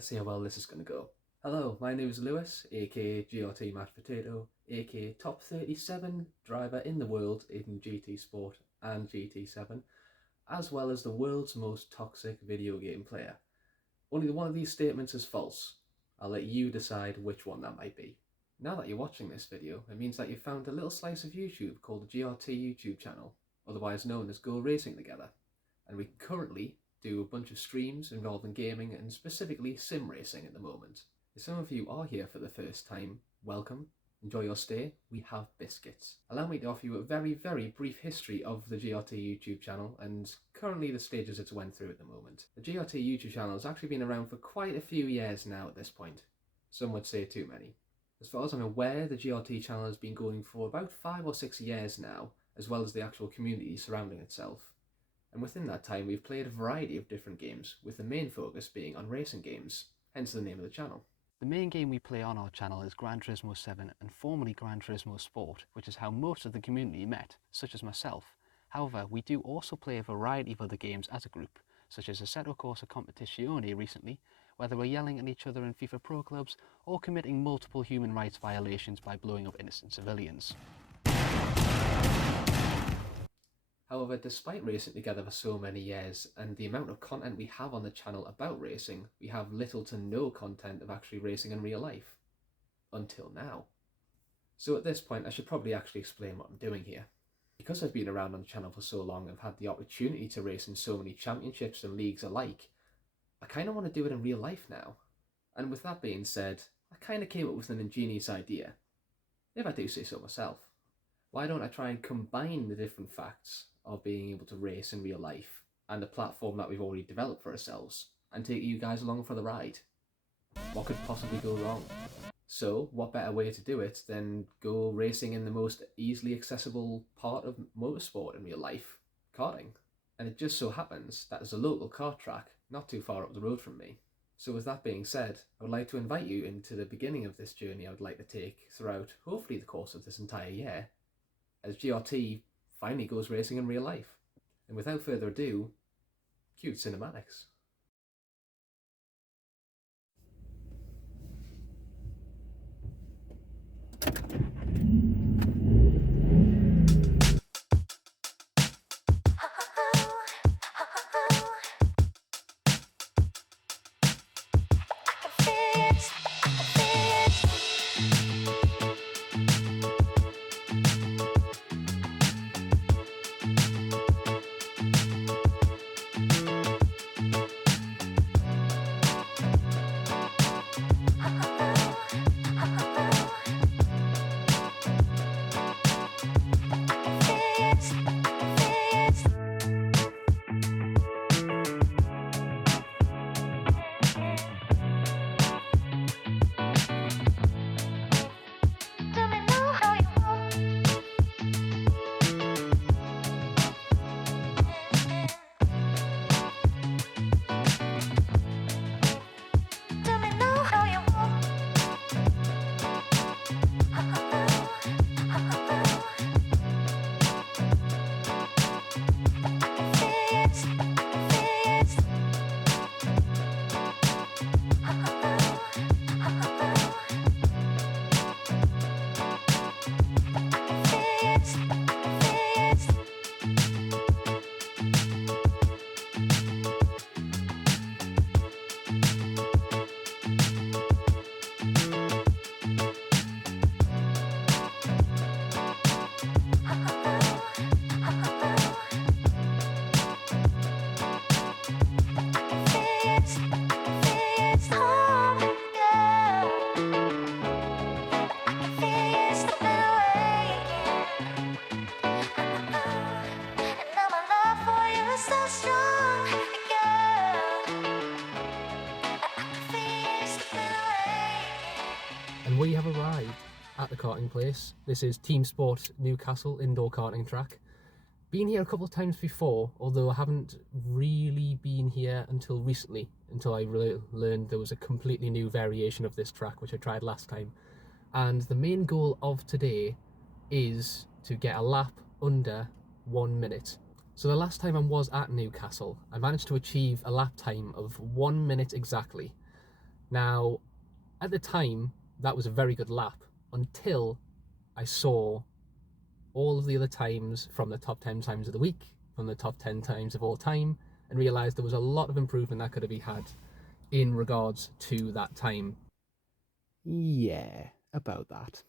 Let's see how well this is going to go. Hello, my name is Lewis, aka GRT MashPotato, aka top 37 driver in the world in GT Sport and GT7, as well as the world's most toxic video game player. Only one of these statements is false. I'll let you decide which one that might be. Now that you're watching this video, it means that you've found a little slice of YouTube called the GRT YouTube channel, otherwise known as Go Racing together, and we currently do a bunch of streams involving gaming and specifically sim racing at the moment. If some of you are here for the first time, welcome. Enjoy your stay. We have biscuits. Allow me to offer you a very, very brief history of the GRT YouTube channel and currently the stages it's went through at the moment. The GRT YouTube channel has actually been around for quite a few years now at this point. Some would say too many. As far as I'm aware, the GRT channel has been going for about 5 or 6 years now, as well as the actual community surrounding itself. And within that time we've played a variety of different games, with the main focus being on racing games, hence the name of the channel. The main game we play on our channel is Gran Turismo 7 and formerly Gran Turismo Sport, which is how most of the community met, such as myself. However, we do also play a variety of other games as a group, such as Assetto Corsa Competizione recently, where they were yelling at each other in FIFA Pro Clubs or committing multiple human rights violations by blowing up innocent civilians. However, despite racing together for so many years and the amount of content we have on the channel about racing, we have little to no content of actually racing in real life. Until now. So at this point I should probably actually explain what I'm doing here. Because I've been around on the channel for so long and have had the opportunity to race in so many championships and leagues alike, I kind of want to do it in real life now. And with that being said, I kind of came up with an ingenious idea. If I do say so myself. Why don't I try and combine the different facts of being able to race in real life and the platform that we've already developed for ourselves and take you guys along for the ride? What could possibly go wrong? So what better way to do it than go racing in the most easily accessible part of motorsport in real life, karting. And it just so happens that there's a local kart track not too far up the road from me. So with that being said, I would like to invite you into the beginning of this journey I would like to take throughout hopefully the course of this entire year, as GRT finally goes racing in real life. And without further ado, cue cinematics. And we have arrived at the karting place. This is Teamsport Newcastle Indoor Karting Track. Been here a couple of times before, although I haven't really been here until recently, until I learned there was a completely new variation of this track, which I tried last time. And the main goal of today is to get a lap under 1 minute. So the last time I was at Newcastle, I managed to achieve a lap time of 1 minute exactly. Now, at the time, that was a very good lap until I saw all of the other times from the top 10 times of the week, from the top 10 times of all time, and realised there was a lot of improvement that could have been had in regards to that time. Yeah, about that.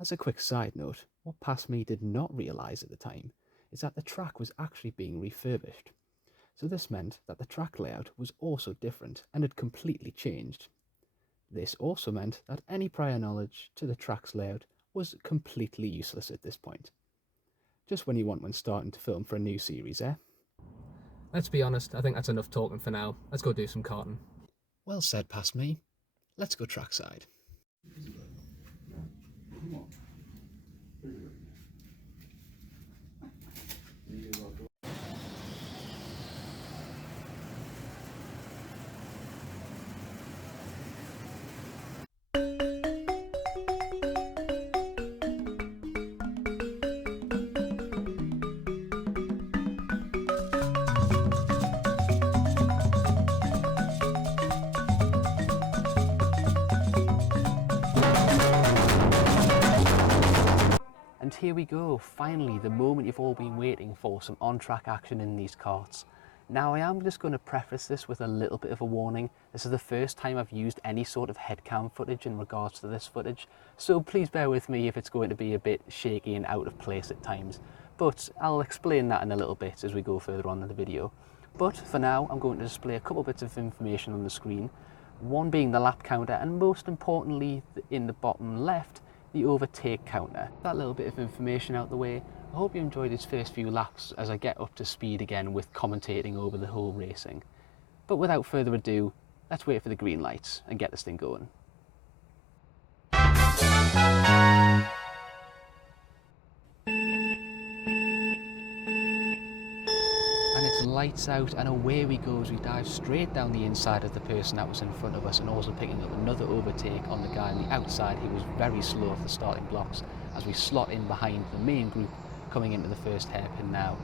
As a quick side note, what past me did not realise at the time is that the track was actually being refurbished. So this meant that the track layout was also different and had completely changed. This also meant that any prior knowledge to the track's layout was completely useless at this point. Just when you want when starting to film for a new series, eh? Let's be honest, I think that's enough talking for now. Let's go do some karting. Well said, past me. Let's go trackside. And here we go, finally, the moment you've all been waiting for, some on-track action in these karts. Now I am just going to preface this with a little bit of a warning. This is the first time I've used any sort of headcam footage in regards to this footage, so please bear with me if it's going to be a bit shaky and out of place at times. But I'll explain that in a little bit as we go further on in the video. But for now, I'm going to display a couple bits of information on the screen, one being the lap counter, and most importantly, in the bottom left, the overtake counter. That little bit of information out the way, I hope you enjoyed its first few laps as I get up to speed again with commentating over the whole racing. But without further ado, let's wait for the green lights and get this thing going. And it's lights out and away we go as we dive straight down the inside of the person that was in front of us, and also picking up another overtake on the guy on the outside. He was very slow off the starting blocks as we slot in behind the main group coming into the first hairpin now.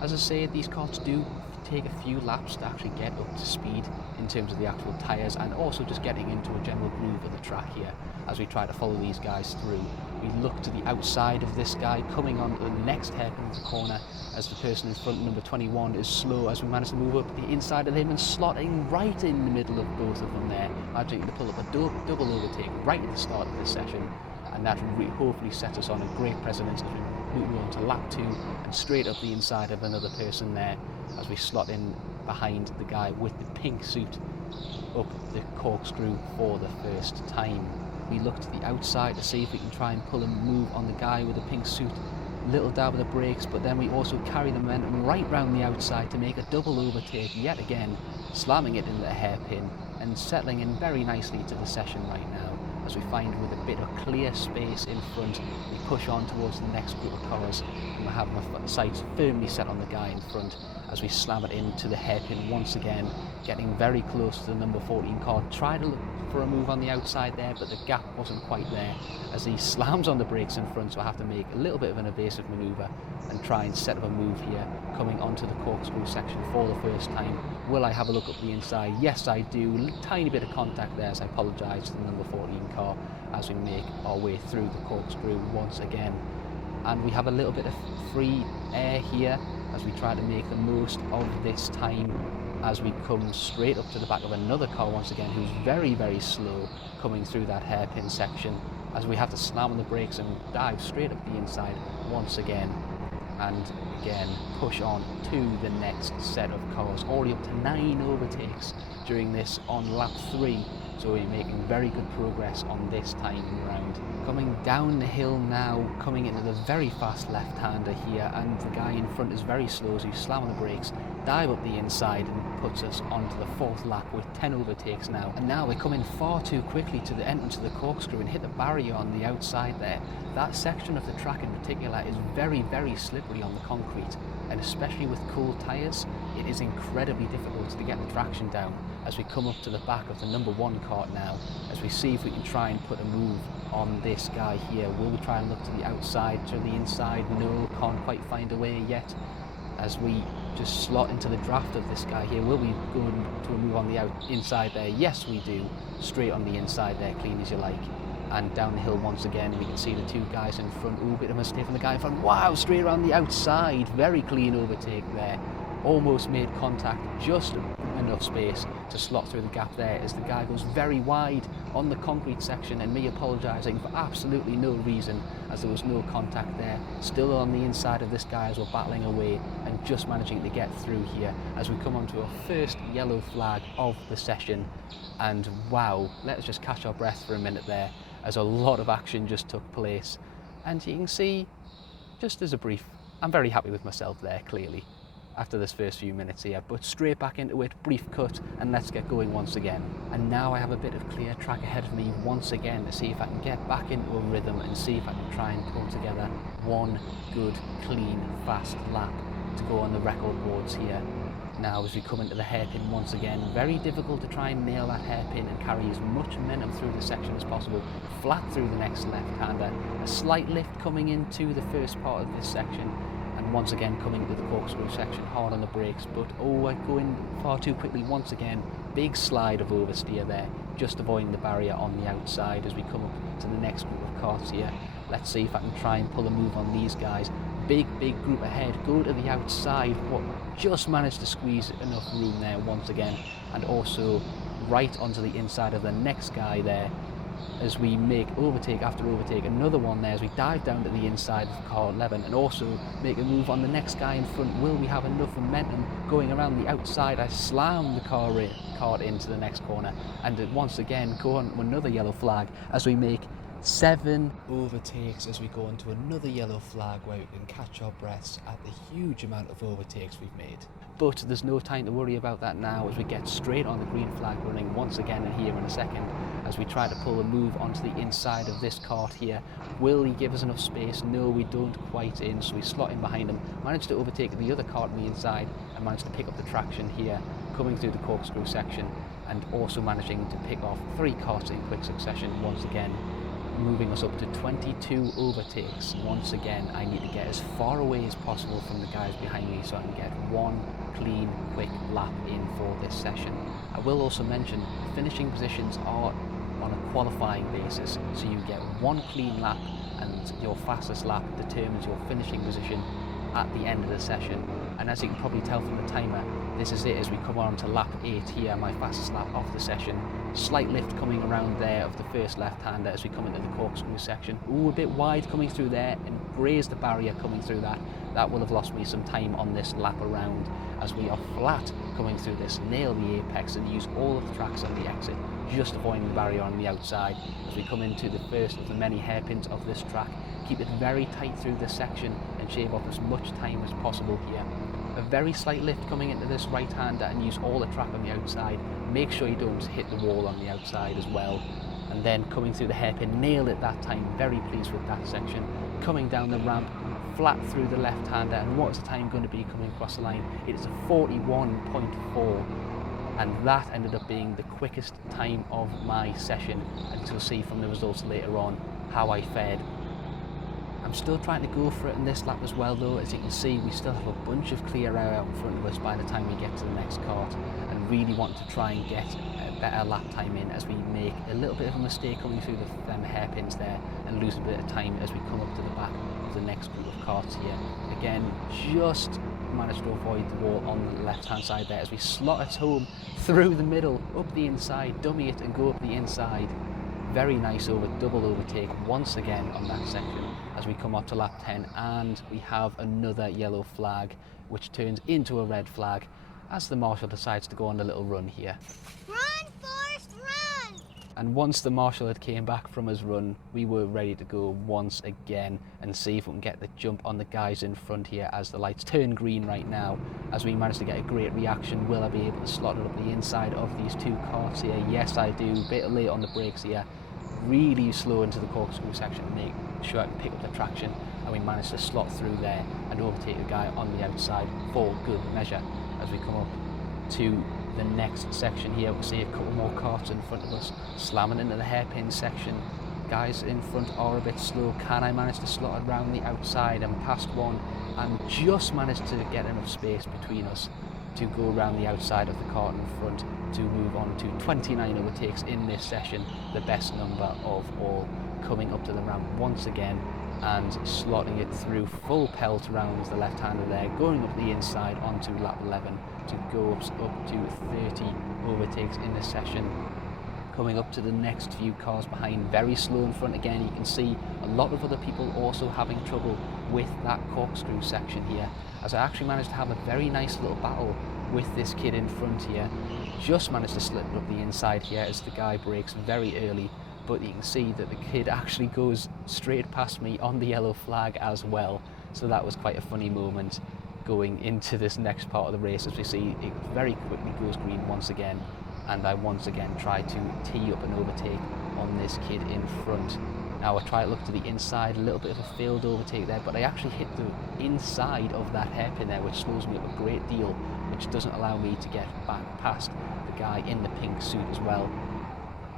As I say, these karts do take a few laps to actually get up to speed in terms of the actual tyres, and also just getting into a general groove of the track here as we try to follow these guys through. We look to the outside of this guy coming on the next hairpin of the corner as the person in front, number 21, is slow as we manage to move up the inside of him and slotting right in the middle of both of them there, managing to pull up a double overtake right at the start of this session, and that hopefully sets us on a great precedence as we move on to lap 2 and straight up the inside of another person there as we slot in behind the guy with the pink suit up the corkscrew for the first time. We look to the outside to see if we can try and pull a move on the guy with the pink suit. Little dab of the brakes, but then we also carry the momentum right round the outside to make a double overtake yet again, slamming it in the hairpin and settling in very nicely to the session right now. As we find with a bit of clear space in front, we push on towards the next group of cars, and we're having our sights firmly set on the guy in front as we slam it into the hairpin once again, getting very close to the number 14 car. Try to look for a move on the outside there, but the gap wasn't quite there as he slams on the brakes in front, so I have to make a little bit of an evasive manoeuvre and try and set up a move here coming onto the corkscrew section for the first time. Will I have a look up the inside? Yes, I do. Tiny bit of contact there as I apologise to the number 14 car as we make our way through the corkscrew once again. And we have a little bit of free air here as we try to make the most of this time as we come straight up to the back of another car once again, who's very, very slow coming through that hairpin section, as we have to slam on the brakes and dive straight up the inside once again, and again push on to the next set of cars, already up to 9 overtakes during this on lap 3. So we're making very good progress on this time round. Coming down the hill now, coming into the very fast left-hander here, and the guy in front is very slow, so you slam on the brakes, dive up the inside and puts us onto the 4th lap with 10 overtakes now. And now we're coming far too quickly to the entrance of the corkscrew and hit the barrier on the outside there. That section of the track in particular is very, very slippery on the concrete, and especially with cool tyres, it is incredibly difficult to get the traction down. As we come up to the back of the number 1 kart now, as we see if we can try and put a move on this guy here. Will we try and look to the outside, to the inside? No, can't quite find a way yet. As we just slot into the draft of this guy here. Will we go to a move on the inside there? Yes, we do. Straight on the inside there, clean as you like. And down the hill once again, we can see the two guys in front. Ooh, bit of a mistake from the guy in front. Wow, straight around the outside. Very clean overtake there. Almost made contact, just enough space to slot through the gap there as the guy goes very wide on the concrete section, and me apologising for absolutely no reason as there was no contact there. Still on the inside of this guy as we're battling away and just managing to get through here as we come onto our first yellow flag of the session. And wow, let's just catch our breath for a minute there as a lot of action just took place. And you can see, just as a brief, I'm very happy with myself there, clearly, after this first few minutes here, but straight back into it, brief cut, and let's get going once again. And now I have a bit of clear track ahead of me once again to see if I can get back into a rhythm and see if I can try and pull together one good, clean, fast lap to go on the record boards here. Now as we come into the hairpin once again, very difficult to try and nail that hairpin and carry as much momentum through the section as possible, flat through the next left-hander, a slight lift coming into the first part of this section, and once again coming to the corkscrew section, hard on the brakes, but oh, I'm going far too quickly once again. Big slide of oversteer there, just avoiding the barrier on the outside as we come up to the next group of karts here. Let's see if I can try and pull a move on these guys. Big group ahead, go to the outside, what just managed to squeeze enough room there once again, and also right onto the inside of the next guy there as we make overtake after overtake, another one there as we dive down to the inside of car 11 and also make a move on the next guy in front. Will we have enough momentum going around the outside? I slam the cart into the next corner, and once again go on another yellow flag as we make 7 overtakes as we go into another yellow flag where we can catch our breaths at the huge amount of overtakes we've made. But there's no time to worry about that now as we get straight on the green flag running once again in here in a second as we try to pull a move onto the inside of this kart here. Will he give us enough space? No, we don't quite in, so we slot in behind him, managed to overtake the other kart on the inside and managed to pick up the traction here coming through the corkscrew section, and also managing to pick off 3 karts in quick succession once again, moving us up to 22 overtakes. Once again, I need to get as far away as possible from the guys behind me so I can get one clean, quick lap in for this session. I will also mention finishing positions are on a qualifying basis, so you get one clean lap and your fastest lap determines your finishing position at the end of the session. And as you can probably tell from the timer, this is it as we come on to lap 8 here, my fastest lap of the session. Slight lift coming around there of the first left-hander as we come into the corkscrew section. Ooh, a bit wide coming through there and grazed the barrier coming through that. That will have lost me some time on this lap around as we are flat coming through this, nail the apex and use all of the tracks on the exit, just avoiding the barrier on the outside as we come into the first of the many hairpins of this track. Keep it very tight through this section and shave off as much time as possible here. A very slight lift coming into this right-hander and use all the track on the outside. Make sure you don't hit the wall on the outside as well. And then coming through the hairpin, nailed it that time, very pleased with that section. Coming down the ramp, flat through the left-hander, and what is the time going to be coming across the line? It is a 41.4, and that ended up being the quickest time of my session, and you'll see from the results later on how I fared. I'm still trying to go for it in this lap as well though. As you can see, we still have a bunch of clear air out in front of us by the time we get to the next kart, and really want to try and get a better lap time in as we make a little bit of a mistake coming through them hairpins there and lose a bit of time as we come up to the back of the next group of karts here. Again, just managed to avoid the wall on the left hand side there as we slot it home through the middle, up the inside, dummy it and go up the inside. Very nice double overtake once again on that section as we come up to lap 10, and we have another yellow flag which turns into a red flag as the marshal decides to go on a little run here. Run, Forrest, run! And once the marshal had came back from his run, we were ready to go once again and see if we can get the jump on the guys in front here as the lights turn green right now as we managed to get a great reaction. Will I be able to slot it up the inside of these 2 karts here? Yes, I do. Bit late on the brakes here. Really slow into the corkscrew section to make sure I can pick up the traction, and we managed to slot through there and overtake the guy on the outside for good measure. As we come up to the next section here, we'll see a couple more karts in front of us, slamming into the hairpin section, guys in front are a bit slow. Can I manage to slot around the outside and past one, and just managed to get enough space between us to go around the outside of the cart in front to move on to 29 overtakes in this session, the best number of all, coming up to the ramp once again and slotting it through full pelt around the left-hander there, going up the inside onto lap 11 to go up to 30 overtakes in this session. Coming up to the next few cars behind, very slow in front again. You can see a lot of other people also having trouble with that corkscrew section here, as I actually managed to have a very nice little battle with this kid in front here. Just managed to slip it up the inside here as the guy brakes very early, but you can see that the kid actually goes straight past me on the yellow flag as well. So that was quite a funny moment going into this next part of the race. As we see, it very quickly goes green once again, and I once again try to tee up an overtake on this kid in front. Now I try to look to the inside, a little bit of a failed overtake there, but I actually hit the inside of that hairpin there, which slows me up a great deal, which doesn't allow me to get back past the guy in the pink suit as well.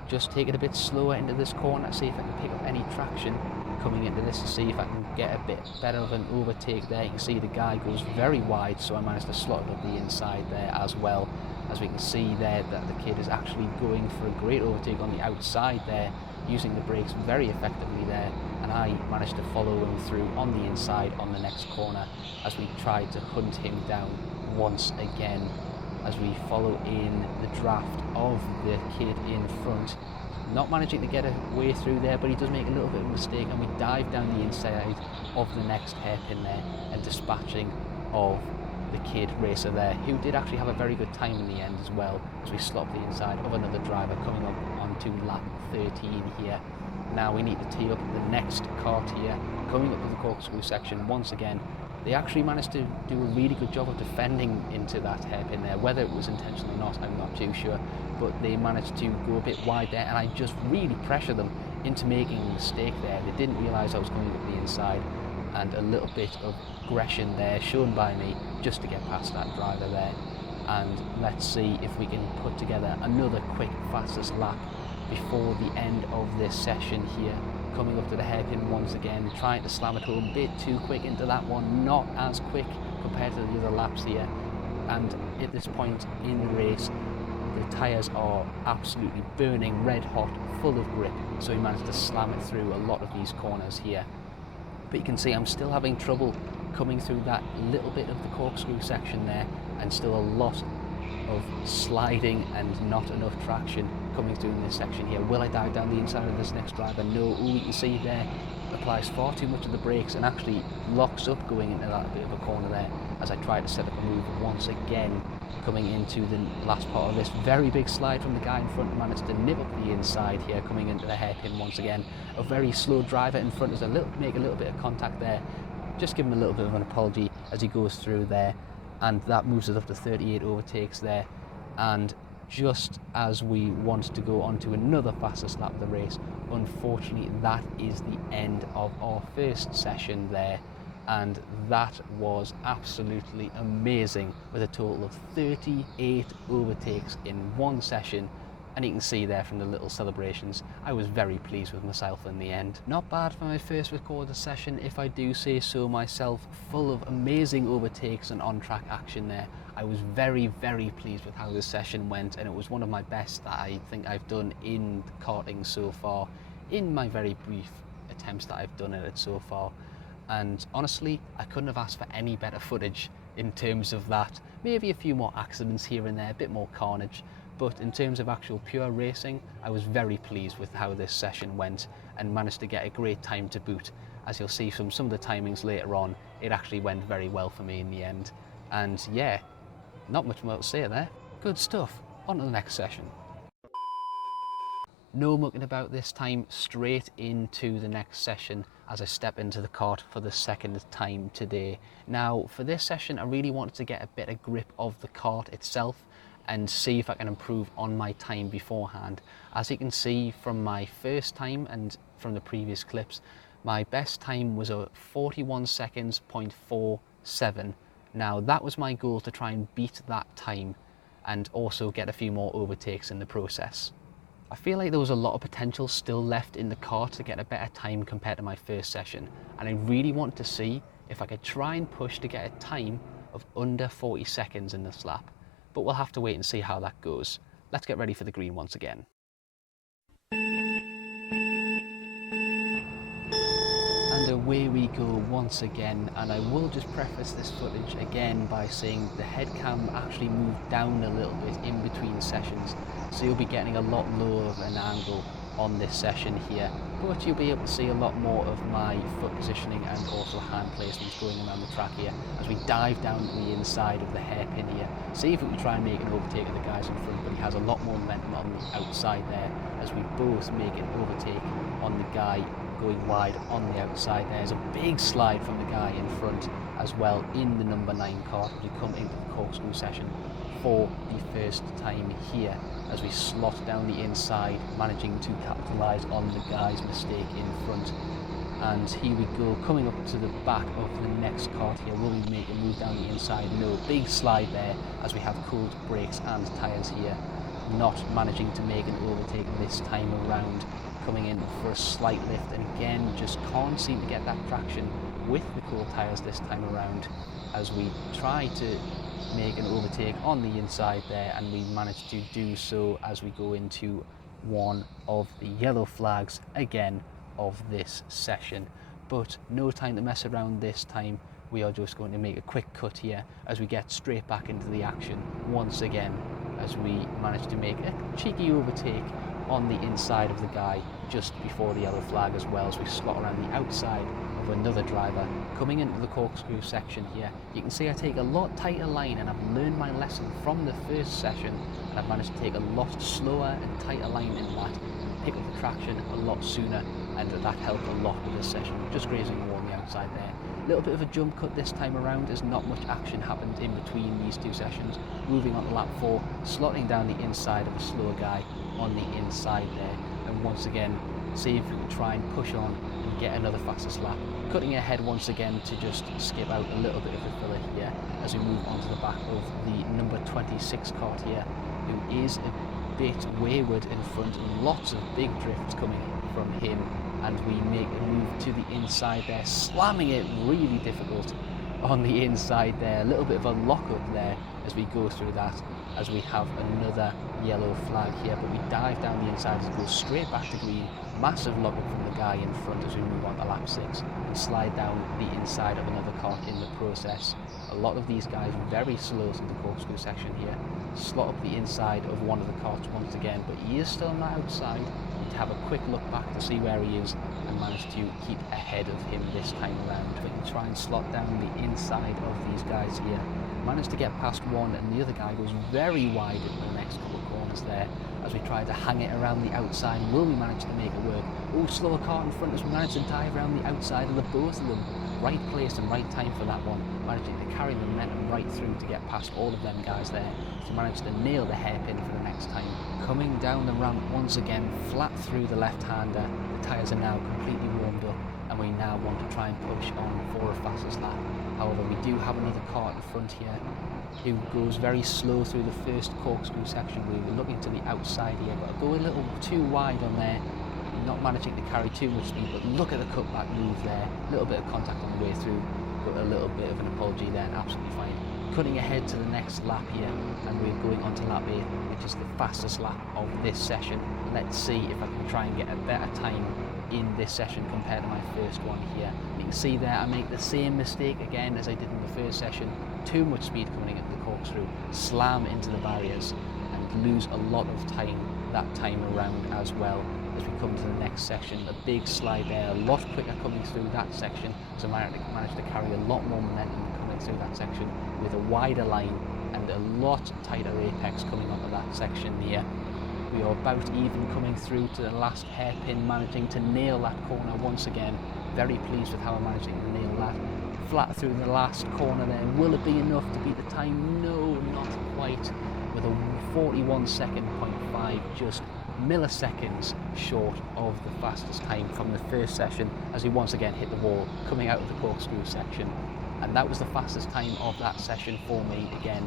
Just take it a bit slower into this corner, see if I can pick up any traction coming into this, to see if I can get a bit better of an overtake there. You can see the guy goes very wide, so I managed to slot it up the inside there as well. As we can see there that the kid is actually going for a great overtake on the outside there, using the brakes very effectively there, and I managed to follow him through on the inside on the next corner as we tried to hunt him down once again, as we follow in the draft of the kid in front. Not managing to get a way through there, but he does make a little bit of a mistake, and we dive down the inside of the next hairpin there and dispatching of the kid racer there, who did actually have a very good time in the end as well, as we slot the inside of another driver coming up onto lap 13 here. Now we need to tee up the next kart here, coming up to the corkscrew section once again. They actually managed to do a really good job of defending into that hairpin there. Whether it was intentional or not, I'm not too sure, but they managed to go a bit wide there, and I just really pressured them into making a mistake there. They didn't realise I was coming up the inside, and a little bit of aggression there shown by me just to get past that driver there. And let's see if we can put together another quick fastest lap before the end of this session here. Coming up to the hairpin once again, trying to slam it home a bit too quick into that one, not as quick compared to the other laps here. And at this point in the race, the tyres are absolutely burning red hot, full of grip, so he managed to slam it through a lot of these corners here. But you can see I'm still having trouble coming through that little bit of the corkscrew section there, and still a lot of sliding and not enough traction coming through in this section here. Will I dive down the inside of this next driver? No. Ooh, you can see there, applies far too much of the brakes and actually locks up going into that bit of a corner there, as I try to set up a move once again. Coming into the last part of this very big slide from the guy in front, managed to nip up the inside here, coming into the hairpin once again. A very slow driver in front does make a little bit of contact there. Just give him a little bit of an apology as he goes through there, and that moves us up to 38 overtakes there. And just as we want to go on to another fastest lap of the race, unfortunately that is the end of our first session there, and that was absolutely amazing, with a total of 38 overtakes in one session. And you can see there from the little celebrations, I was very pleased with myself in the end. Not bad for my first recorded session, if I do say so myself, full of amazing overtakes and on-track action there. I was very, very pleased with how this session went, and it was one of my best that I think I've done in karting so far, in my very brief attempts that I've done at it so far. And honestly, I couldn't have asked for any better footage in terms of that. Maybe a few more accidents here and there, a bit more carnage, but in terms of actual pure racing, I was very pleased with how this session went and managed to get a great time to boot. As you'll see from some of the timings later on, it actually went very well for me in the end. And yeah, not much more to say there. Good stuff. On to the next session. No mucking about this time, straight into the next session as I step into the kart for the second time today. Now, for this session, I really wanted to get a better grip of the kart itself and see if I can improve on my time beforehand. As you can see from my first time and from the previous clips, my best time was a 41 seconds, 0.47. Now, that was my goal, to try and beat that time and also get a few more overtakes in the process. I feel like there was a lot of potential still left in the car to get a better time compared to my first session, and I really wanted to see if I could try and push to get a time of under 40 seconds in this lap, but we'll have to wait and see how that goes. Let's get ready for the green once again. And away we go once again, and I will just preface this footage again by saying the head cam actually moved down a little bit in between sessions, so you'll be getting a lot lower of an angle on this session here, but you'll be able to see a lot more of my foot positioning and also hand placements going around the track here as we dive down to the inside of the hairpin here. See if we can try and make an overtake of the guys in front, but he has a lot more momentum on the outside there as we both make an overtake on the guy going wide on the outside. There's a big slide from the guy in front as well in the number 9 car as we come into the corkscrew session for the first time here as we slot down the inside, managing to capitalise on the guy's mistake in front. And here we go, coming up to the back of the next kart here. Will we make a move down the inside? No, big slide there as we have cold brakes and tyres here. Not managing to make an overtake this time around, coming in for a slight lift, and again just can't seem to get that traction with the cold tyres this time around as we try to make an overtake on the inside there, and we manage to do so as we go into one of the yellow flags again of this session. But no time to mess around this time. We are just going to make a quick cut here as we get straight back into the action once again as we manage to make a cheeky overtake on the inside of the guy just before the yellow flag, as well as we slot around the outside of another driver coming into the corkscrew section here. You can see I take a lot tighter line, and I've learned my lesson from the first session, and I've managed to take a lot slower and tighter line in that, pick up the traction a lot sooner, and that helped a lot with this session. Just grazing more on the outside there. A little bit of a jump cut this time around as not much action happened in between these two sessions. Moving on to lap 4, slotting down the inside of a slower guy on the inside there, and once again see if we can try and push on and get another fastest lap. Cutting ahead once again to just skip out a little bit of the filler here as we move on to the back of the number 26 kart here, who is a bit wayward in front, and lots of big drifts coming from him, and we make a move to the inside there, slamming it really difficult on the inside there. A little bit of a lock-up there as we go through that, as we have another yellow flag here, but we dive down the inside as we go straight back to green. Massive lock-up from the guy in front as we move on to lap 6 and slide down the inside of another kart in the process. A lot of these guys very slow to the corkscrew section here. Slot up the inside of one of the karts once again, but he is still not outside. Need to have a quick look back to see where he is and manage to keep ahead of him this time around. We can try and slot down the inside of these guys here. Managed to get past one, and the other guy goes very wide in the next couple of corners there as we try to hang it around the outside. Will we manage to make it work? Oh, slower car in front as we manage to dive around the outside of the both of them. Right place and right time for that one. Managing to carry the momentum right through to get past all of them guys there. To manage to nail the hairpin for the next time. Coming down the ramp once again, flat through the left-hander. The tyres are now completely warmed up, and we now want to try and push on for a fastest lap. However, we do have another car in front here who goes very slow through the first corkscrew section. We were looking to the outside here, but go a little too wide on there, not managing to carry too much speed, but look at the cutback move there. A little bit of contact on the way through, but a little bit of an apology there, absolutely fine. Cutting ahead to the next lap here, and we're going on to lap 8, which is the fastest lap of this session. Let's see if I can try and get a better time in this session compared to my first one here. You can see there I make the same mistake again as I did in the first session. Too much speed coming into the corkscrew, slam into the barriers, and lose a lot of time that time around as well. As we come to the next section, a big slide there, a lot quicker coming through that section, so I managed to carry a lot more momentum coming through that section with a wider line and a lot tighter apex coming onto that section here. We are about even coming through to the last hairpin, managing to nail that corner once again. Very pleased with how I'm managing to nail that. Flat through the last corner there. Will it be enough to beat the time? No, not quite. With a 41.5, just milliseconds short of the fastest time from the first session, as we once again hit the wall coming out of the corkscrew section. And that was the fastest time of that session for me again,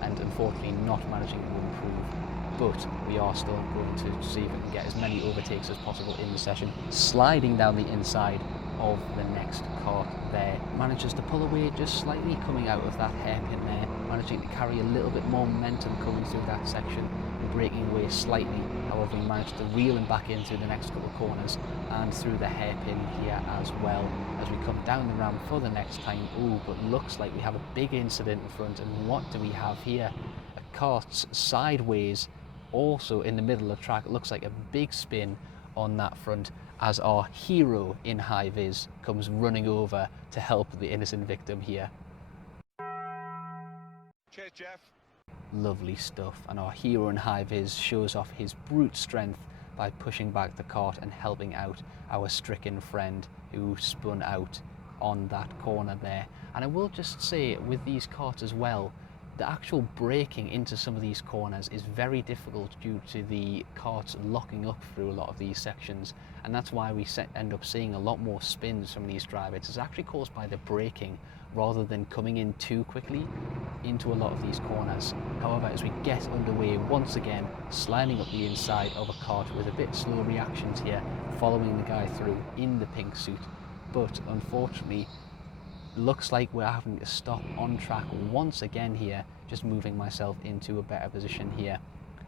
and unfortunately not managing to improve. but we are still going to see if we can get as many overtakes as possible in the session. Sliding down the inside of the next kart there, manages to pull away just slightly coming out of that hairpin there, managing to carry a little bit more momentum coming through that section and breaking away slightly. However, we managed to reel him back into the next couple of corners and through the hairpin here as well as we come down the ramp for the next time. Oh, but looks like we have a big incident in front, and what do we have here? A kart sideways, also in the middle of the track. It looks like a big spin on that front as our hero in high vis comes running over to help the innocent victim here. Cheers, Jeff. Lovely stuff, and our hero in high vis shows off his brute strength by pushing back the kart and helping out our stricken friend who spun out on that corner there. And I will just say, with these karts as well, the actual braking into some of these corners is very difficult due to the karts locking up through a lot of these sections, and that's why we end up seeing a lot more spins from these drivers. It's actually caused by the braking rather than coming in too quickly into a lot of these corners. However, as we get underway once again, sliding up the inside of a kart with a bit slow reactions here, following the guy through in the pink suit, but unfortunately looks like we're having to stop on track once again here, just moving myself into a better position here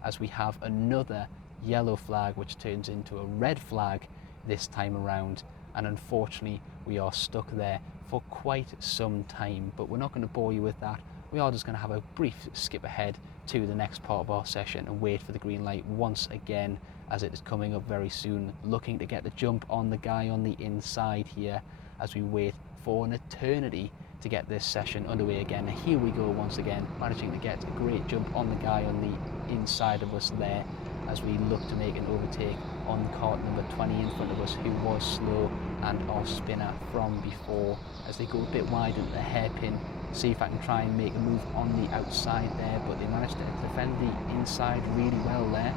as we have another yellow flag which turns into a red flag this time around, and unfortunately we are stuck there for quite some time. But we're not going to bore you with that. We are just going to have a brief skip ahead to the next part of our session and wait for the green light once again as it is coming up very soon, looking to get the jump on the guy on the inside here as we wait for an eternity to get this session underway again. Here we go once again, managing to get a great jump on the guy on the inside of us there as we look to make an overtake on kart number 20 in front of us, who was slow, and our spinner from before as they go a bit wide into the hairpin. See if I can try and make a move on the outside there, but they managed to defend the inside really well there.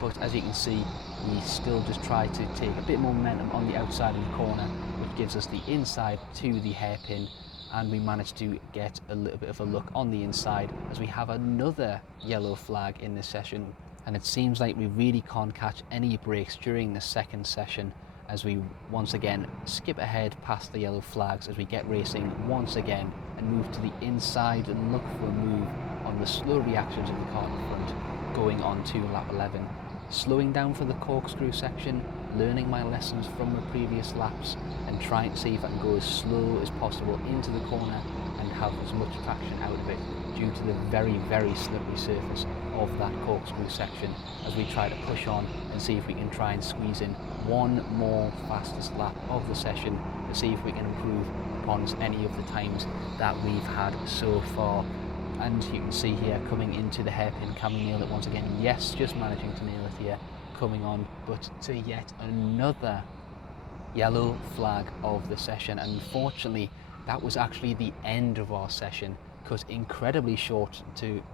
But as you can see, we still just try to take a bit more momentum on the outside of the corner, which gives us the inside to the hairpin, and we managed to get a little bit of a look on the inside as we have another yellow flag in this session. And it seems like we really can't catch any breaks during the second session as we once again skip ahead past the yellow flags as we get racing once again and move to the inside and look for a move on the slow reactions of the car in front, going on to lap 11. Slowing down for the corkscrew section, learning my lessons from the previous laps and trying to see if I can go as slow as possible into the corner and have as much traction out of it due to the very, very slippery surface of that corkscrew section as we try to push on and see if we can try and squeeze in one more fastest lap of the session to see if we can improve upon any of the times that we've had so far. And you can see here coming into the hairpin, can we nail it once again? Yes, just managing to nail it here, coming on, but to yet another yellow flag of the session. And unfortunately, that was actually the end of our session, cut incredibly short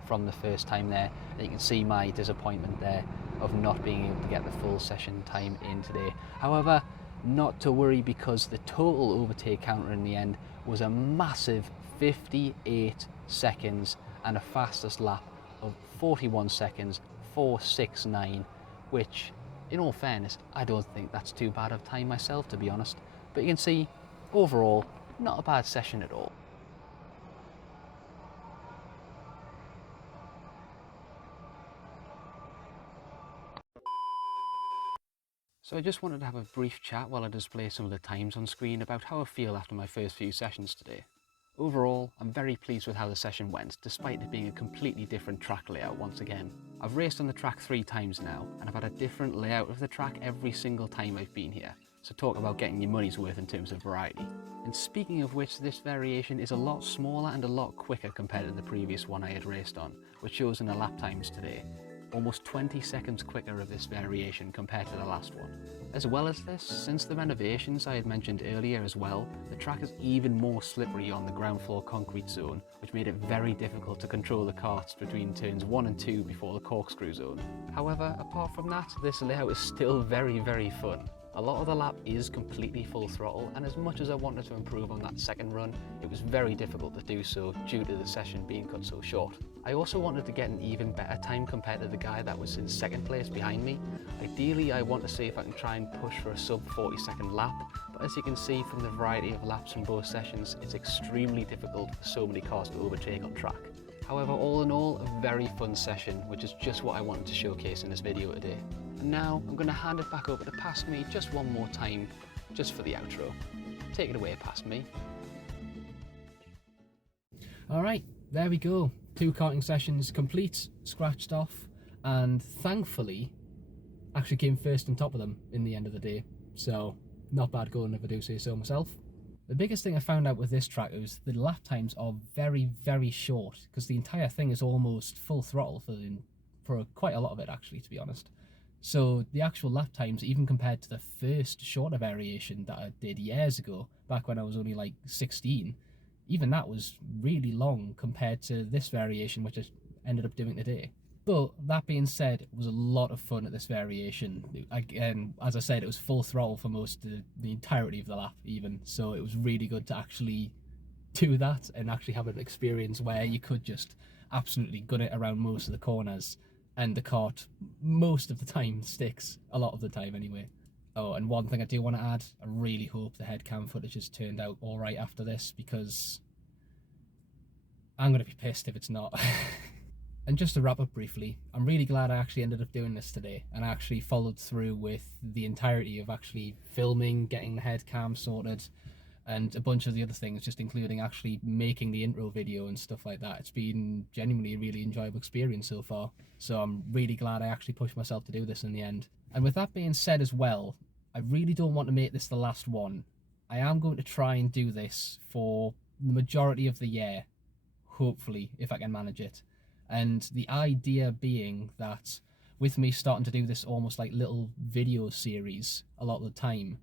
from the first time there. And you can see my disappointment there of not being able to get the full session time in today. However, not to worry, because the total overtake counter in the end was a massive 58 seconds and a fastest lap of 41 seconds 469, which in all fairness I don't think that's too bad of time myself, to be honest. But you can see overall not a bad session at all. So I just wanted to have a brief chat while I display some of the times on screen about how I feel after my first few sessions today. Overall, I'm very pleased with how the session went, despite it being a completely different track layout once again. I've raced on the track 3 times now, and I've had a different layout of the track every single time I've been here. So talk about getting your money's worth in terms of variety. And speaking of which, this variation is a lot smaller and a lot quicker compared to the previous one I had raced on, which shows in the lap times today. Almost 20 seconds quicker of this variation compared to the last one. As well as this, since the renovations I had mentioned earlier as well, the track is even more slippery on the ground floor concrete zone, which made it very difficult to control the karts between turns 1 and 2 before the corkscrew zone. However, apart from that, this layout is still very, very fun. A lot of the lap is completely full throttle, and as much as I wanted to improve on that second run, it was very difficult to do so due to the session being cut so short. I also wanted to get an even better time compared to the guy that was in second place behind me. Ideally, I want to see if I can try and push for a sub 40-second lap, but as you can see from the variety of laps from both sessions, it's extremely difficult for so many cars to overtake on track. However, all in all, a very fun session, which is just what I wanted to showcase in this video today. And now I'm going to hand it back over to Past Me just one more time, just for the outro. Take it away, Past Me. Alright, there we go. 2 karting sessions complete, scratched off, and thankfully actually came first on top of them in the end of the day. So, not bad going if I do say so myself. The biggest thing I found out with this track is the lap times are very, very short, because the entire thing is almost full throttle for quite a lot of it actually, to be honest. So the actual lap times, even compared to the first shorter variation that I did years ago, back when I was only like 16, even that was really long compared to this variation, which I ended up doing today. But that being said, it was a lot of fun at this variation. Again, as I said, it was full throttle for most of the entirety of the lap even, so it was really good to actually do that and actually have an experience where you could just absolutely gun it around most of the corners, and the kart most of the time sticks, a lot of the time anyway. Oh, and one thing I do want to add, I really hope the head cam footage has turned out alright after this, because I'm going to be pissed if it's not. And just to wrap up briefly, I'm really glad I actually ended up doing this today, and I actually followed through with the entirety of actually filming, getting the head cam sorted, and a bunch of the other things, just including actually making the intro video and stuff like that. It's been genuinely a really enjoyable experience so far, so I'm really glad I actually pushed myself to do this in the end. And with that being said as well, I really don't want to make this the last one. I am going to try and do this for the majority of the year, hopefully, if I can manage it. And the idea being that with me starting to do this almost like little video series a lot of the time,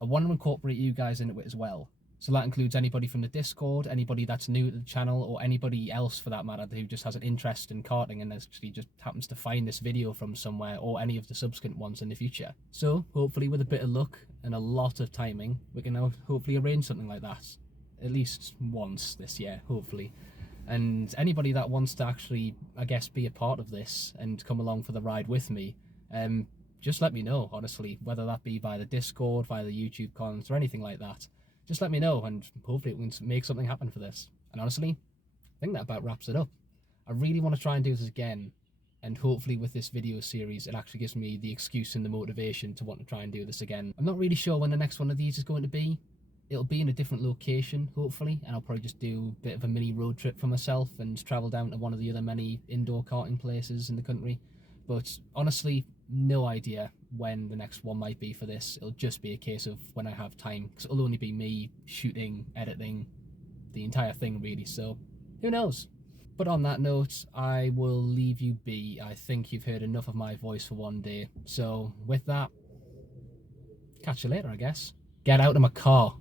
I want to incorporate you guys into it as well. So that includes anybody from the Discord, anybody that's new to the channel, or anybody else for that matter who just has an interest in karting and actually just happens to find this video from somewhere, or any of the subsequent ones in the future. So hopefully with a bit of luck and a lot of timing, we can now hopefully arrange something like that. At least once this year, hopefully. And anybody that wants to actually, I guess, be a part of this and come along for the ride with me, just let me know, honestly, whether that be via the Discord, via the YouTube comments, or anything like that. Just let me know, and hopefully we can make something happen for this. And honestly, I think that about wraps it up. I really want to try and do this again, and hopefully with this video series, it actually gives me the excuse and the motivation to want to try and do this again. I'm not really sure when the next one of these is going to be. It'll be in a different location, hopefully, and I'll probably just do a bit of a mini road trip for myself and travel down to one of the other many indoor karting places in the country. But honestly, no idea when the next one might be for this. It'll just be a case of when I have time, because it'll only be me shooting, editing, the entire thing really, so who knows. But on that note, I will leave you be. I think you've heard enough of my voice for one day. So with that, catch you later, I guess. Get out of my car.